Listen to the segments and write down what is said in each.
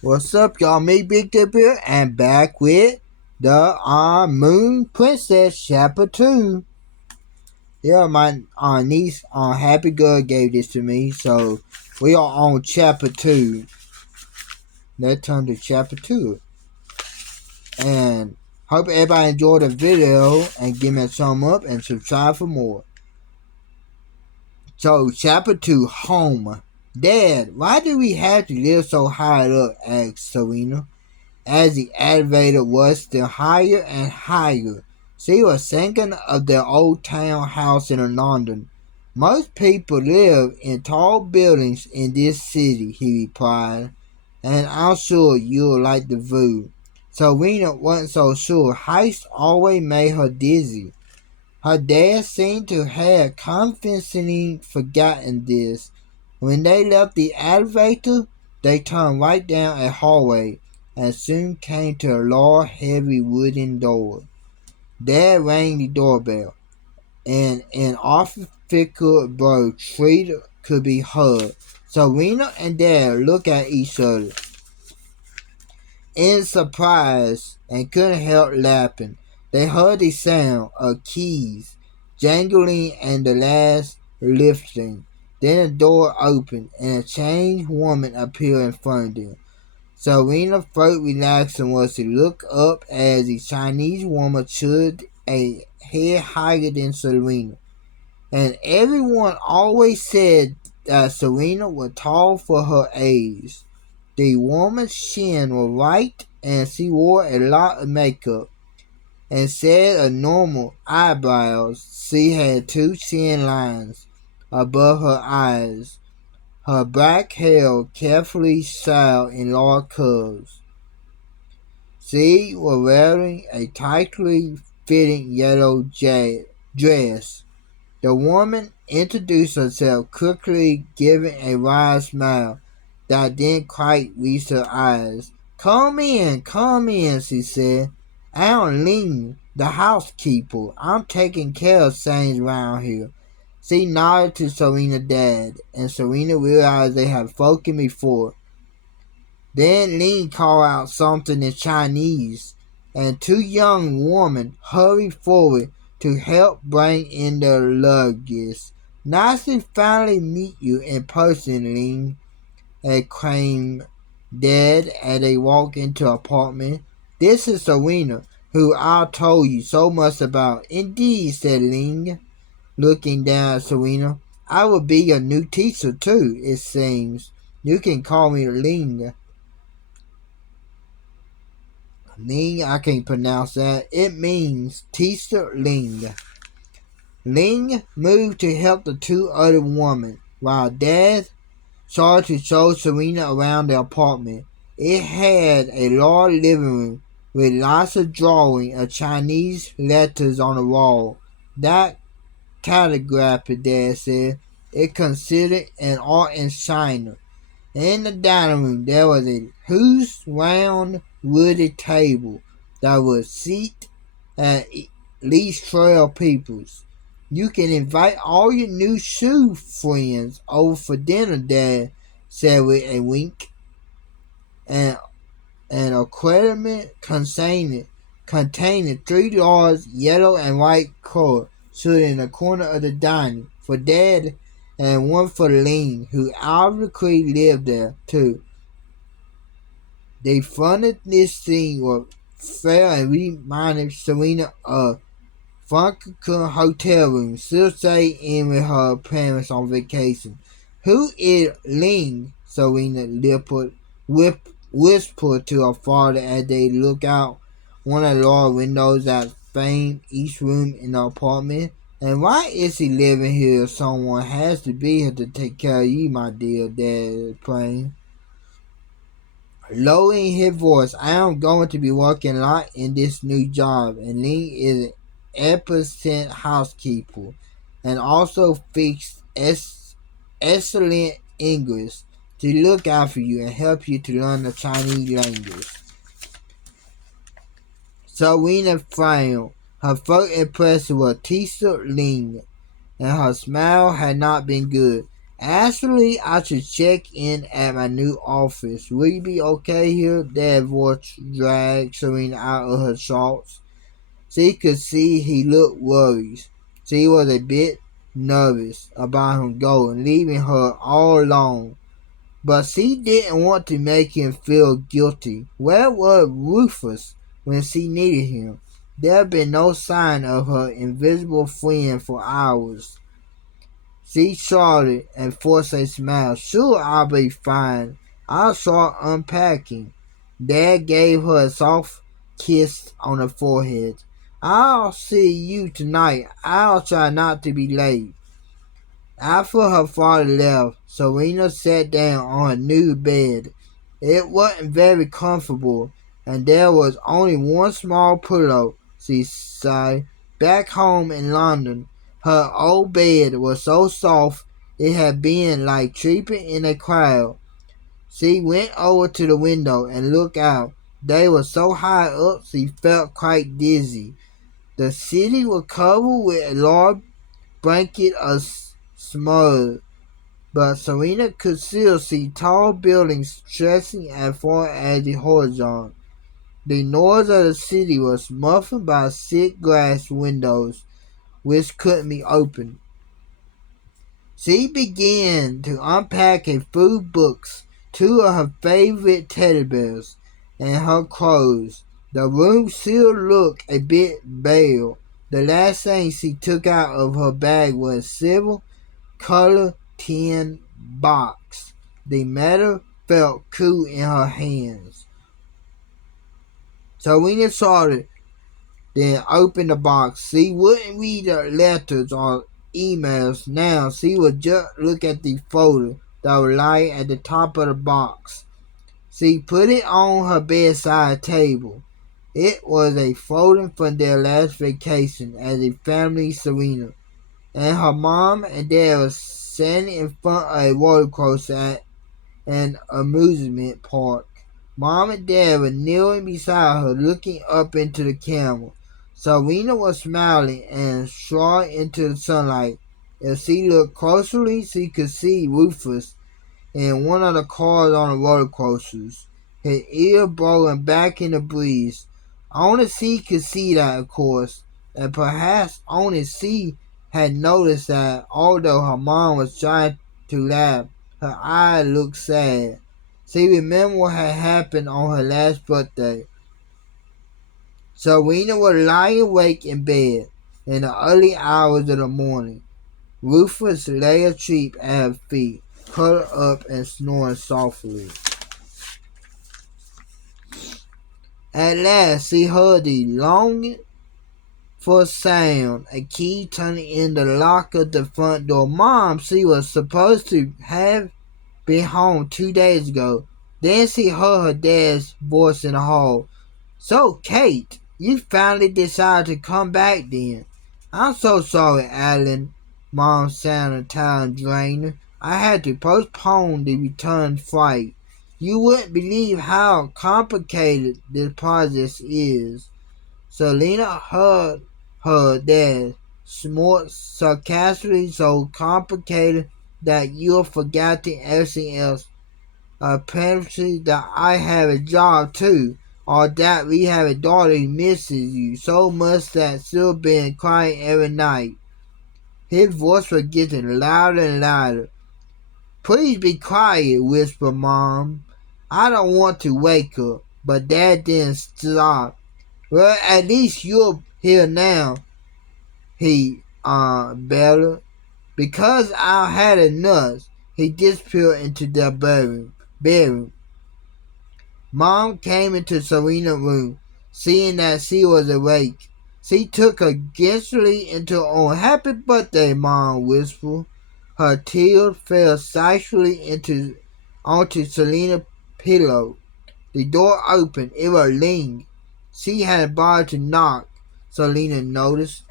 What's up, y'all? Me, Big Dude here, and back with the Moon Princess Chapter 2. Yeah, my niece, Happy Girl gave this to me, so we are on Chapter 2. Let's turn to Chapter 2. And hope everybody enjoyed the video and give me a thumb up and subscribe for more. So, Chapter 2, Home. Dad, why do we have to live so high up? Asked Serena. As the elevator was still higher and higher, she was thinking of their old townhouse in London. Most people live in tall buildings in this city, he replied, and I'm sure you'll like the view. Serena wasn't so sure. Heights always made her dizzy. Her dad seemed to have convincingly forgotten this. When they left the elevator, they turned right down a hallway and soon came to a large, heavy wooden door. Dad rang the doorbell, and an artificial bird shriek could be heard. Serena and Dad looked at each other in surprise and couldn't help laughing. They heard the sound of keys jangling and the last lifting. Then the door opened and a changed woman appeared in front of them. Serena's throat relaxed and was to look up as the Chinese woman stood a head higher than Serena. And everyone always said that Serena was tall for her age. The woman's chin was right and she wore a lot of makeup. Instead of normal eyebrows, she had two chin lines above her eyes. Her black hair carefully styled in large curls. She was wearing a tightly fitting yellow dress. The woman introduced herself quickly, giving a wide smile that didn't quite reach her eyes. Come in, she said. I'm Ling, the housekeeper. I'm taking care of things around here. She nodded to Serena's dad, and Serena realized they had spoken before. Then Ling called out something in Chinese, and two young women hurried forward to help bring in the luggage. Nice to finally meet you in person, Ling, exclaimed Dad as they walked into the apartment. This is Serena, who I told you so much about. Indeed, said Ling, looking down at Serena. I will be your new teacher too, it seems. You can call me Ling. Ling, I can't pronounce that. It means teacher Ling. Ling moved to help the two other women, while Dad started to show Serena around the apartment. It had a large living room with lots of drawing of Chinese letters on the wall. That calligraphy, Dad said, is considered an art in China. In the dining room there was a huge round wooded table that would seat at least 12 people. You can invite all your new shoe friends over for dinner, Dad said with a wink. And an aquarium containing three large yellow and white cards stood in the corner of the dining for Dad and one for Ling, who obviously lived there too. They funded this scene was fair and reminded Serena of Franklin hotel room. She'll stay in with her parents on vacation. Who is Ling? Serena whispered to her father as they looked out one of the large windows that framed each room in the apartment. And why is he living here if someone has to be here to take care of you, my dear? Dad explained. Lowering his voice, I am going to be working a lot in this new job, and Ling is an excellent housekeeper and also speaks excellent English to look after you and help you to learn the Chinese language. Serena frowned. Her first impression was teacher Ling, and her smile had not been good. Actually, I should check in at my new office. Will you be okay here? Dad's voice dragged Serena out of her shorts. She could see he looked worried. She was a bit nervous about him going, leaving her all alone. But she didn't want to make him feel guilty. Where was Rufus when she needed him? There had been no sign of her invisible friend for hours. She shouted and forced a smile. Sure, I'll be fine. I'll start unpacking. Dad gave her a soft kiss on the forehead. I'll see you tonight. I'll try not to be late. After her father left, Serena sat down on her new bed. It wasn't very comfortable, and there was only one small pillow, she sighed. Back home in London, her old bed was so soft it had been like sleeping in a cloud. She went over to the window and looked out. They were so high up she felt quite dizzy. The city was covered with a large blanket of smog, but Serena could still see tall buildings stretching as far as the horizon. The noise of the city was muffled by thick glass windows, which couldn't be opened. She began to unpack a few books, two of her favorite teddy bears, and her clothes. The room still looked a bit bare. The last thing she took out of her bag was a silver-colored tin box. The metal felt cool in her hands. Serena started, then opened the box. She wouldn't read the letters or emails now. She would just look at the folder that was lying at the top of the box. She put it on her bedside table. It was a photo from their last vacation as a family. Serena and her mom and dad were standing in front of a roller coaster at an amusement park. Mom and Dad were kneeling beside her, looking up into the camera. Serena was smiling and strong into the sunlight. If she looked closely, she could see Rufus in one of the cars on the roller coasters, his ear blowing back in the breeze. Only she could see that, of course, and perhaps only she had noticed that although her mom was trying to laugh, her eyes looked sad. She remembered what had happened on her last birthday. Serena was lying awake in bed in the early hours of the morning. Rufus lay asleep at her feet, curled up and snoring softly. At last she heard the longing for sound, a key turning in the lock of the front door. Mom, she was supposed to have been home 2 days ago. Then she heard her dad's voice in the hall. So, Kate, you finally decided to come back then. I'm so sorry, Alan. Mom sounded tired and drained. I had to postpone the return flight. You wouldn't believe how complicated this process is. Selena heard her dad snort sarcastically, so complicated that you've forgotten everything else. Apparently that I have a job too, or that we have a daughter who misses you so much that she'll be crying every night. His voice was getting louder and louder. Please be quiet, whispered Mom. I don't want to wake her, but Dad didn't stop. Well, at least you're here now, he bellowed. Because I had enough, he disappeared into their bedroom. Mom came into Serena's room, seeing that she was awake. She took her gently into her own. Happy birthday, Mom whispered. Her tears fell softly onto Selena's pillow. The door opened. It was Ling. She had bothered to knock, Selena noticed.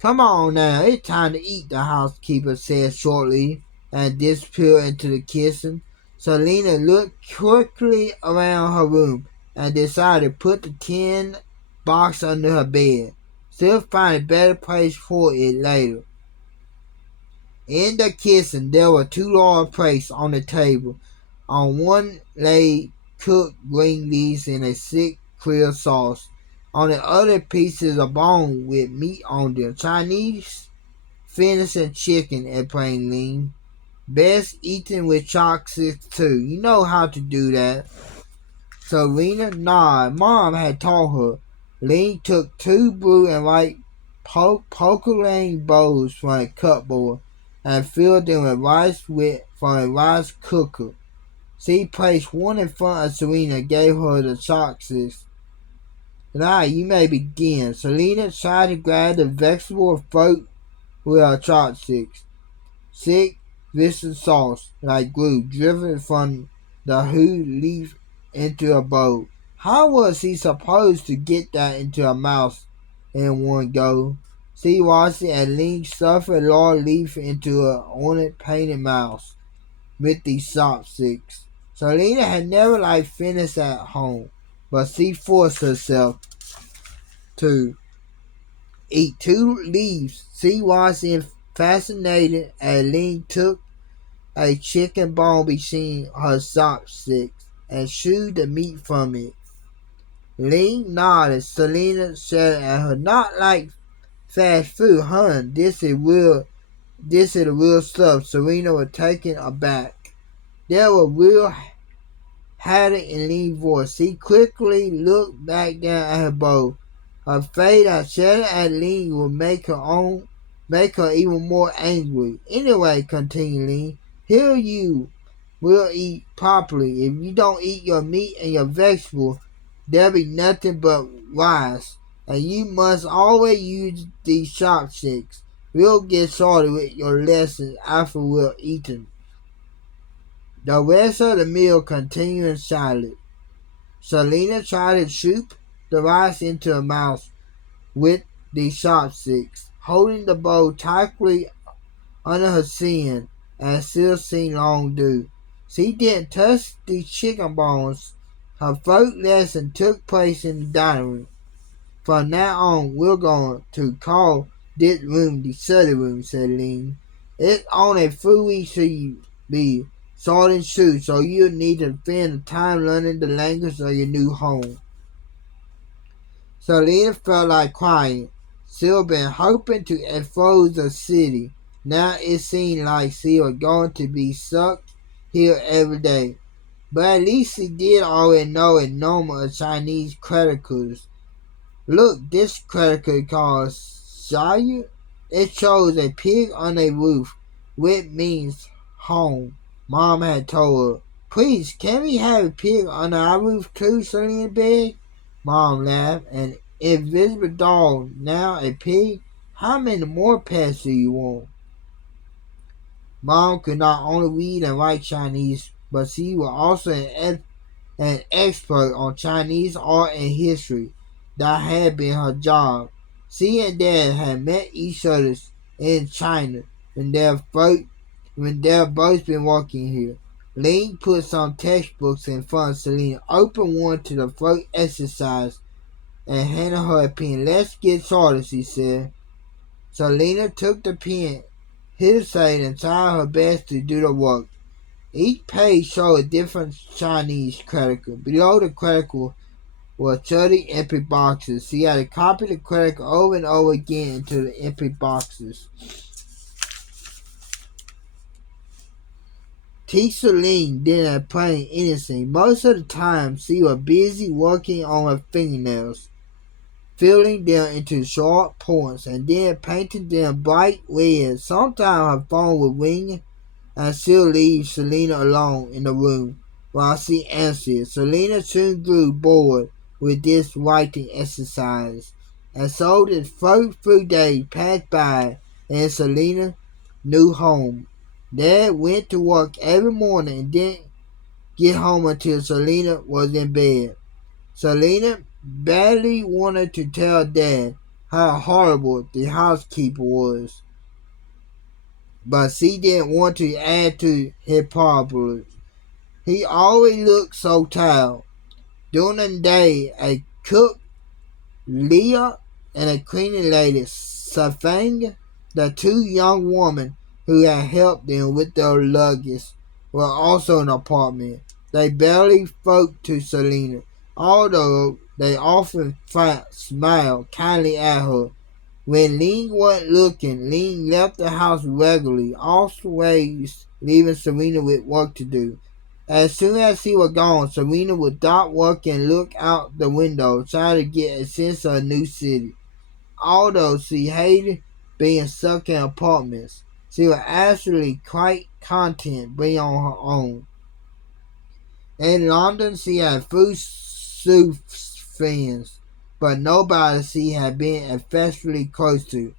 Come on now, it's time to eat, the housekeeper said shortly, and disappeared into the kitchen. Selena looked quickly around her room and decided to put the tin box under her bed. She'll find a better place for it later. In the kitchen, there were two large plates on the table. On one lay cooked green leaves in a thick, clear sauce. On the other, pieces of bone with meat on them. Chinese venison chicken and plain lean. Best eaten with chopsticks too. You know how to do that. So Lena nodded. Mom had taught her. Lena took two blue and white porcelain bowls from a cupboard and filled them with rice from a rice cooker. She placed one in front of Selena and gave her the chopsticks. Now you may begin. Selena tried to grab the vegetable fruit with her chopsticks. Thick, viscous sauce, like glue, driven from the whole leaf into a bowl. How was he supposed to get that into her mouth in one go? She watched it and Link stuffed a large leaf into her ornate painted mouth with these chopsticks. Selena had never finished at home, but she forced herself to eat two leaves. She was fascinated and Link took a chicken bone between her chopsticks and chewed the meat from it. Ling nodded. Selena said at her, "Not like fast food, hun. This is the real stuff." Selena was taken aback. There was real haddock in Ling's voice. She quickly looked back down at her bowl, afraid that shouting at Ling would make her even more angry. "Anyway," continued Ling, "here you will eat properly. If you don't eat your meat and your vegetables, there'll be nothing but rice. And you must always use these chopsticks. We'll get started with your lessons after we're eaten." The rest of the meal continued in silence. Selena tried to scoop the rice into her mouth with the chopsticks, holding the bowl tightly under her chin, as still seen long do. She didn't touch the chicken bones. Her first lesson took place in the dining room. "From now on, we're going to call this room the study room," said Ling. "It's only 3 weeks till you be starting school, so you'll need to spend the time learning the language of your new home." Selena felt like crying. She'd been hoping to explore the city. Now it seemed like she was going to be stuck here every day. But at least she did already know a number of Chinese characters. "Look, this credit card, Shia." It shows a pig on a roof, which means home. Mom had told her. "Please, can we have a pig on our roof too?" Selena begged. Mom laughed. "An invisible dog, now a pig? How many more pets do you want?" Mom could not only read and write Chinese, but she was also an expert on Chinese art and history. That had been her job. She and Dad had met each other in China when they've both been working here. Ling put some textbooks in front of Selena, opened one to the first exercise, and handed her a pen. "Let's get started," she said. Selena took the pen, hit it aside, and tried her best to do the work. Each page showed a different Chinese character. Below the character were 30 empty boxes. She had to copy the character over and over again into the empty boxes. Teacher Ling didn't plan anything. Most of the time, she was busy working on her fingernails, filling them into sharp points, and then painting them bright red. Sometimes her phone would ring, and she'll leave Selena alone in the room while she answered. Selena soon grew bored with this writing exercise, and so the first few days passed by in Selena's new home. Dad went to work every morning and didn't get home until Selena was in bed. Selena badly wanted to tell Dad how horrible the housekeeper was, but she didn't want to add to his problems. He always looked so tired. During the day, a cook, Leah, and a cleaning lady, Safang, the two young women who had helped them with their luggage, were also in the apartment. They barely spoke to Selena, although they often smiled kindly at her. When Ling wasn't looking, Ling left the house regularly, always leaving Serena with work to do. As soon as he was gone, Serena would stop work and look out the window, trying to get a sense of a new city. Although she hated being stuck in apartments, she was actually quite content being on her own. In London, she had few friends, but nobody she had been especially close to.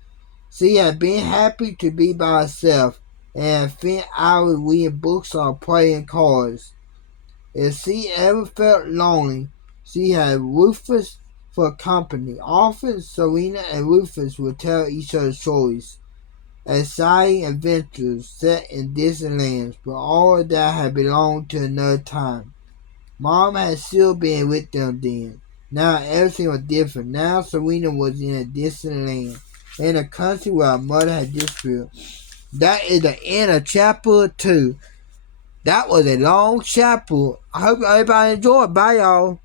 She had been happy to be by herself and had spent hours reading books or playing cards. If she ever felt lonely, she had Rufus for company. Often Serena and Rufus would tell each other stories, exciting adventures set in distant lands, but all of that had belonged to another time. Mom had still been with them then. Now everything was different. Now Serena was in a distant land, in a country where her mother had disappeared. That is the end of chapter 2. That was a long chapter. I hope everybody enjoyed. Bye, y'all.